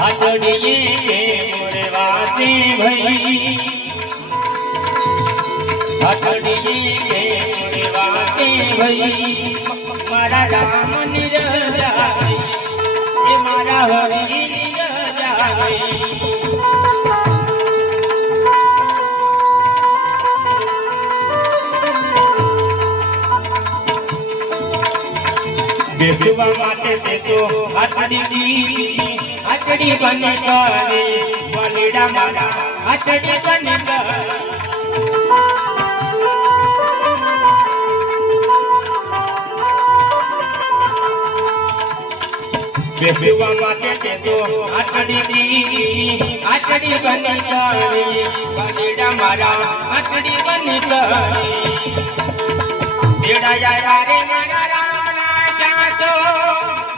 હાથડીએ મોરવાસે ભઈ હાથડીએ મોરવાસે ભઈ મારા રામ નિરજા એ મારા હરિ નિરજા બેસવા માટે તે તો હાથડી બની કરે વલીડા મારા હાથડી બની કરે બેસવા માટે તે તો હાથડી બની કરે વલીડા મારા હાથડી બની કરે બેડા યાર રે